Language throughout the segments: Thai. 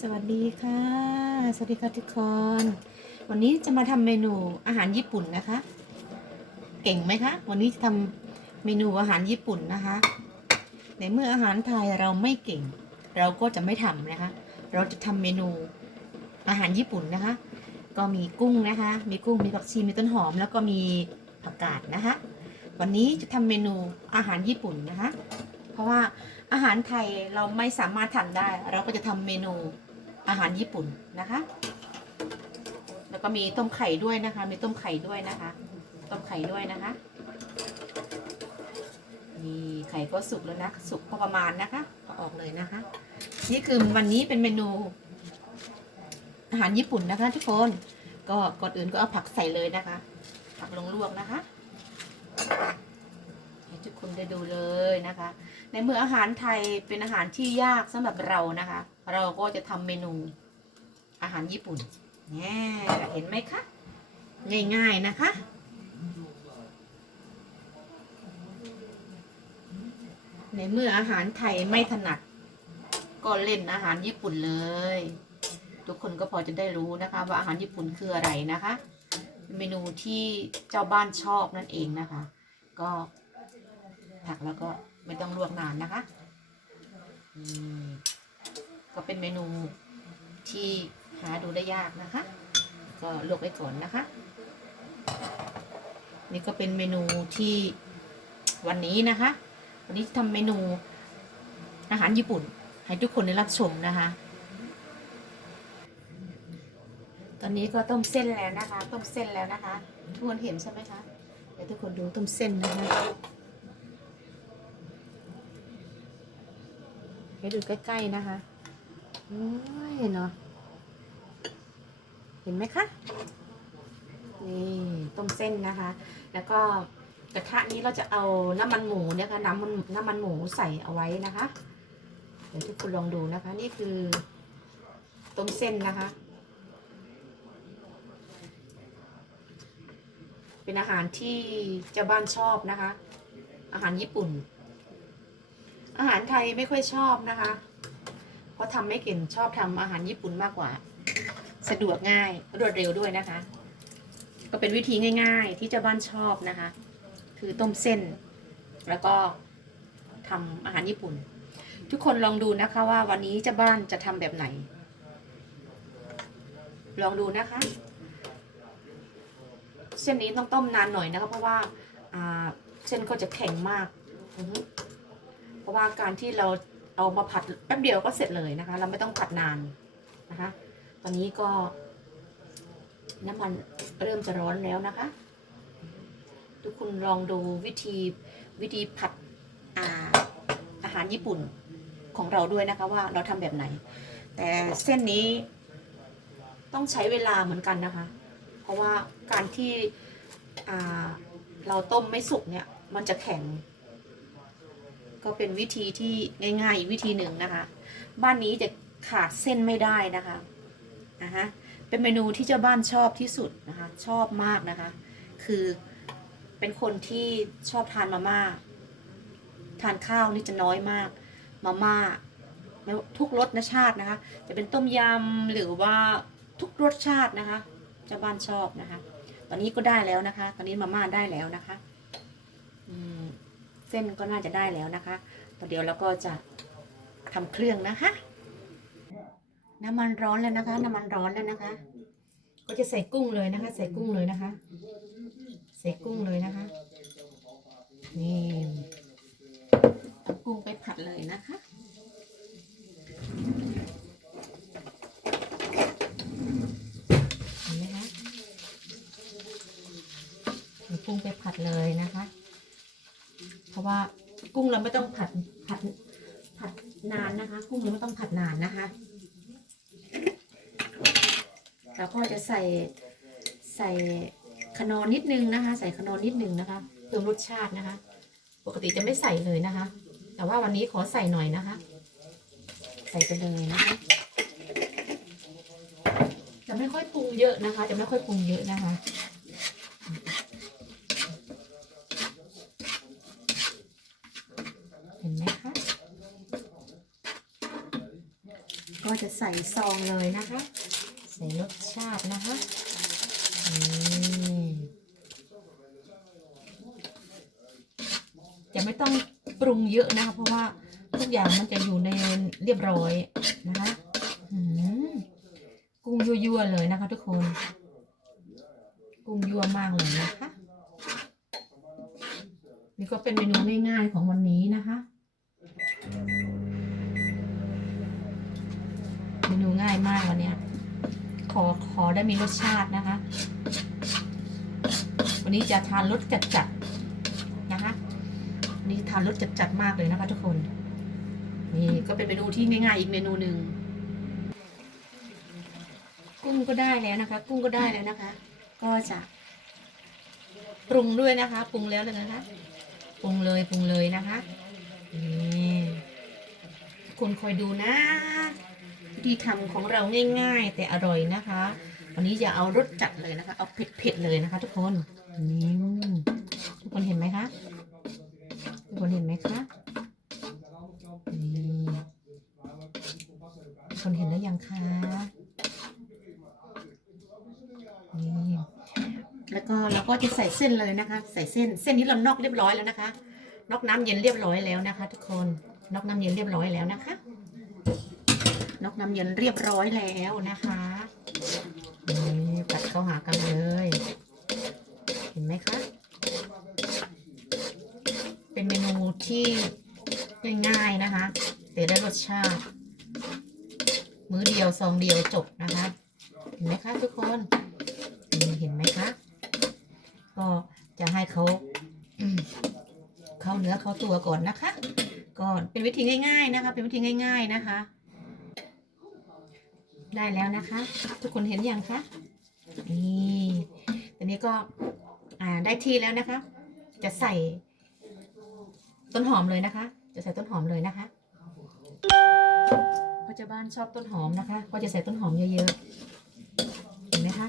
สวัสดีค่ะ สวัสดีค่ะทุกคน วันนี้จะมาทำเมนูอาหารญี่ปุ่นนะคะ เก่งไหมคะ วันนี้จะทำเมนูอาหารญี่ปุ่นนะคะ ในเมื่ออาหารไทยเราไม่เก่ง เราก็จะไม่ทำนะคะ เราจะทำเมนูอาหารญี่ปุ่นนะคะ ก็มีกุ้งนะคะ มีกุ้ง มีผักชี มีต้นหอม แล้วก็มีผักกาดนะคะ วันนี้จะทำเมนูอาหารญี่ปุ่นนะคะ เพราะว่าอาหารไทยเราไม่สามารถทำได้ เราก็จะทำเมนู อาหารญี่ปุ่นนะคะ แล้วก็มีต้มไข่ด้วยนะคะ มีต้มไข่ด้วยนะคะ ต้มไข่ด้วยนะคะ นี่ไข่ก็สุกแล้วนะ สุกพอประมาณนะคะก็ออกเลยนะคะ นี่คือวันนี้เป็นเมนู อาหารญี่ปุ่นนะคะทุกคน ก็ก่อนอื่นก็เอาผักใส่เลยนะคะ ผักลงลวกนะคะให้ทุกคนได้ดูเลยนะคะ ในเมื่ออาหารไทยเป็นอาหารที่ยากสำหรับเรานะคะ เราก็จะทำเมนูอาหารญี่ปุ่นแน่เห็นไหมคะ ง่ายๆนะคะ ในเมื่ออาหารไทยไม่ถนัด ก็เล่นอาหารญี่ปุ่นเลย ทุกคนก็พอจะได้รู้นะคะ ว่าอาหารญี่ปุ่นคืออะไรนะคะ เมนูที่เจ้าบ้านชอบนั่นเองนะคะ ก็ผักแล้วก็ไม่ต้องลวกนานนะคะอืม ก็เป็นเมนูที่หาดูได้ยากนะคะ ก็ลวกไว้ก่อนนะคะ นี่ก็เป็นเมนูที่วันนี้นะคะ วันนี้ทำเมนูอาหารญี่ปุ่น ให้ทุกคนได้รับชมนะคะ ตอนนี้ก็ต้มเส้นแล้วนะคะ ต้มเส้นแล้วนะคะ ทุกคนเห็นใช่ไหมคะเดี๋ยวทุกคนดูต้มเส้นนะคะให้ดูใกล้ๆนะคะ โอ้ยเนาะเห็นไหมคะนี่ต้มเส้นนะคะ แล้วก็กระทะนี้เราจะเอาน้ำมันหมูเนี่ยค่ะน้ำมันน้ำมันหมูใส่เอาไว้นะคะ เดี๋ยวทุกคนลองดูนะคะ นี่คือต้มเส้นนะคะ เป็นอาหารที่เจ้าบ้านชอบนะคะ อาหารญี่ปุ่น อาหารไทยไม่ค่อยชอบนะคะ เพราะทำไม่เก่งชอบทำอาหารญี่ปุ่นมากกว่า สะดวกง่ายรวดเร็วด้วยนะคะ ก็เป็นวิธีง่าย ๆ ที่เจ้าบ้านชอบนะคะ คือต้มเส้น แล้วก็ทำอาหารญี่ปุ่น ทุกคนลองดูนะคะว่าวันนี้เจ้าบ้านจะทำแบบไหน ลองดูนะคะ เส้นนี้ต้องต้มนานหน่อยนะคะ เพราะว่าเส้นก็จะแข็งมาก เพราะว่าการที่เรา เอามาผัดแป๊บเดียวก็เสร็จเลยนะคะ เราไม่ต้องผัดนานนะคะ ตอนนี้ก็ น้ำมันเริ่มจะร้อนแล้วนะคะ ทุกคนลองดูวิธีวิธีผัดอาอาหารญี่ปุ่นของเราด้วยนะคะว่าเราทำแบบไหน แต่เส้นนี้ต้องใช้เวลาเหมือนกันนะคะ เพราะว่าการที่เราต้มไม่สุกเนี่ย มันจะแข็ง ก็เป็นวิธีที่ง่ายๆอีกวิธีหนึ่งนะคะ บ้านนี้จะขาดเส้นไม่ได้นะคะนะคะเป็นเมนูที่เจ้าบ้านชอบที่สุดนะคะชอบมากนะคะ คือเป็นคนที่ชอบทานมาม่าทานข้าวนี่จะน้อยมากมาม่าทุกรสนะชาตินะคะ จะเป็นต้มยำหรือว่าทุกรสชาตินะคะเจ้าบ้านชอบนะคะ ตอนนี้ก็ได้แล้วนะคะ ตอนนี้มาม่าได้แล้วนะคะ อืม ส้นก็น่าจะได้แล้วนะคะตอนเดียวเราก็จะทำเครื่องนะคะ น้ำมันร้อนแล้วนะคะ น้ำมันร้อนแล้วนะคะ ก็จะใส่กุ้งเลยนะคะ ใส่กุ้งเลยนะคะ ใส่กุ้งเลยนะคะ นี่เอากุ้งไปผัดเลยนะคะ เห็นไหมคะเอากุ้งไปผัดเลยนะคะ เพราะว่ากุ้ง เราไม่ต้องผัดผัดผัดนานนะคะ กุ้งเราไม่ต้องผัดนานนะคะแล้วก็จะใส่ใส่ขนอนนิดนึงนะคะ ใส่ขนอนนิดนึงนะคะ เพิ่มรสชาตินะคะ ปกติจะไม่ใส่เลยนะคะ แต่ว่าวันนี้ขอใส่หน่อยนะคะ ใส่ไปเลยนะคะจะไม่ค่อยปรุงเยอะนะคะ จะไม่ค่อยปรุงเยอะนะคะ เห็นไหมคะ ก็จะ ใส่ซองเลยนะคะ ใส่รสชาตินะคะจะไม่ต้องปรุงเยอะนะคะ เพราะว่าทุกอย่างมันจะอยู่ในเรียบร้อยนะคะกุ้งยั่วๆเลยนะคะ ทุกคน กุ้งยั่วมากเลยนะคะ นี่ก็เป็นเมนูง่ายๆของวันนี้นะคะ เมนู ง่ายมากวันนี้ขอขอได้มีรสชาตินะคะ วันนี้จะทานรสจัดๆนะคะนนี้ทานรสจัดๆมากเลยนะคะทุกคน นี่ก็เป็นเมนูที่ง่ายๆอีกเมนูหนึ่งกุ้งก็ได้แล้วนะคะ กุ้งก็ได้แล้วนะคะ ก็จะปรุงด้วยนะคะ ปรุงแล้วเลยนะคะปรุงเลยปรุงเลยนะคะนี่คุณคอยดูนะ ธีทำของเราง่าย ๆ แต่อร่อยนะคะ วันนี้จะเอารสจัดเลยนะคะ เอาเผ็ดๆเลยนะคะ ทุกคนนี่ทุกคนเห็นไหมคะทุกคนเห็นไหมคะนี่ทุกคนเห็นแล้วยังคะนี่แล้วก็เราก็จะใส่เส้นเลยนะคะ ใส่เส้นเส้นนี้เรานอกเรียบร้อยแล้วนะคะนอกน้ำเย็นเรียบร้อยแล้วนะคะ ทุกคนนอกน้ำเย็นเรียบร้อยแล้วนะคะ นกน้ำเย็นเรียบร้อยแล้วนะคะนี่ตัดเข้าหากันเลย เห็นไหมคะ เป็นเมนูที่ง่ายๆนะคะแต่ได้รสชาติ มื้อเดียวซองเดียวจบนะคะ เห็นไหมคะทุกคนนี่เห็นไหมคะก็จะให้เขาเข้าเนื้อเข้าตัวก่อนนะคะ ก่อนเป็นวิธีง่าย ๆนะคะ เป็นวิธีง่าย ๆนะคะ ได้แล้วนะคะ ทุกคนเห็นยังคะนี่ตอนนี้ก็ได้ที่แล้วนะคะ จะใส่ต้นหอมเลยนะคะ จะใส่ต้นหอมเลยนะคะพราะเจ้าบ้านชอบต้นหอมนะคะก็จะใส่ต้นหอมเยอะๆเห็นไหมคะ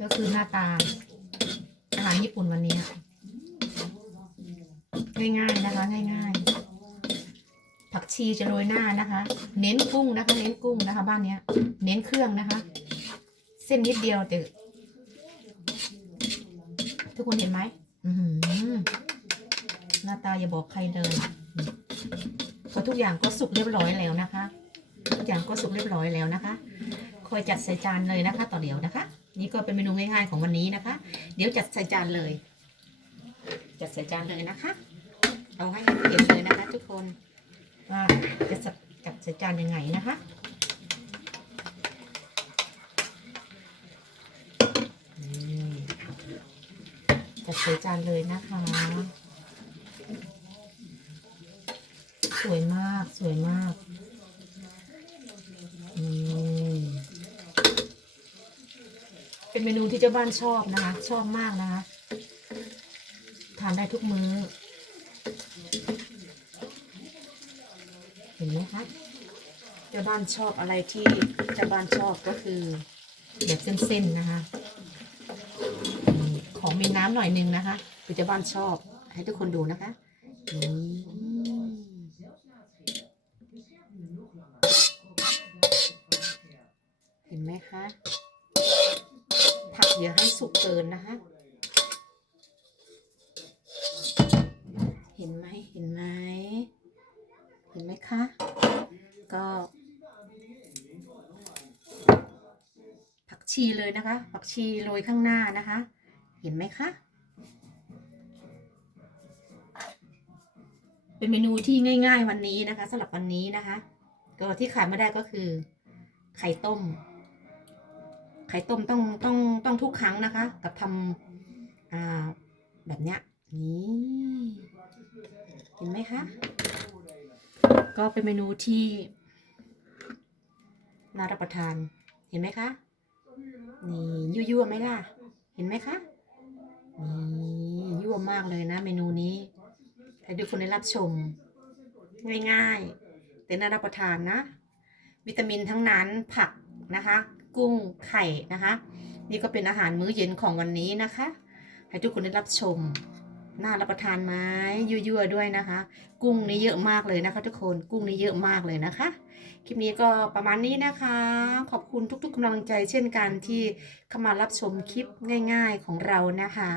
ก็คือหน้าตาอาหารญี่ปุ่นวันนี้ ง่ายๆนะคะ ง่ายๆ ชีจะโรยหน้านะคะ เน้นกุ้งนะคะ เน้นกุ้งนะคะ บ้านเนี้ย เน้นเครื่องนะคะ เส้นนิดเดียวแต่ทุกคนเห็นไหมหหน้าตาอย่าบอกใครเลยพราะทุกอย่างก็สุกเรียบร้อยแล้วนะคะ ทุกอย่างก็สุกเรียบร้อยแล้วนะคะคอยจัดใส่จานเลยนะคะ ต่อเดี๋ยวนะคะ นี่ก็เป็นเมนูง่ายๆของวันนี้นะคะ เดี๋ยวจัดใส่จานเลย จัดใส่จานเลยนะคะ เอาให้เห็นเลยนะคะ ทุกคน ว่าจะจัดจัดใส่จานยังไงนะคะจัดใส่จานเลยนะคะ สวยมากสวยมากเป็นเมนูที่เจ้าบ้านชอบนะคะ ชอบมากนะคะ ทานได้ทุกมื้อ ห็นไหมคะเจ้าบ้านชอบอะไรที่เจ้าบ้านชอบก็คือแบบเส้นๆนะคะของมีน้ำหน่อยนึงนะคะคือเจ้าบ้านชอบ ให้ทุกคนดูนะคะเห็นไหมคะผักอย่าให้สุกเกินนะคะ เห็นไหมเห็นไหมเห็นไหมคะ ก็ ผัก ชีเลยนะคะ ผักชีโรยข้างหน้านะคะ เห็นไหมคะ เป็นเมนูที่ง่าย ๆ วันนี้นะคะสำหรับวันนี้นะคะ ก็ที่ขาดไม่ได้ก็คือ ไข่ต้ม ไข่ต้มต้องต้องต้องทุกครั้งนะคะ กับทำอ่าแบบเนี้ยนี่เห็นไหมคะ ก็เป็นเมนูที่น่ารับประทาน เห็นไหมคะ นี่ยั่วๆไหมล่ะ เห็นไหมคะ นี่ยั่วมากเลยนะ เมนูนี้ให้ทุกคนได้รับชม ง่ายๆ แต่น่ารับประทานนะ วิตามินทั้งนั้นผักนะคะ กุ้งไข่นะคะ นี่ก็เป็นอาหารมื้อเย็นของวันนี้นะคะ ให้ทุกคนได้รับชม น่ารับประทานไหมยั่วๆด้วยนะคะ กุ้งนี่เยอะมากเลยนะคะ ทุกคนกุ้งนี่เยอะมากเลยนะคะ คลิปนี้ก็ประมาณนี้นะคะ ขอบคุณทุกๆกำลังใจเช่นกันที่เข้ามารับชมคลิปง่าย ๆของเรานะคะ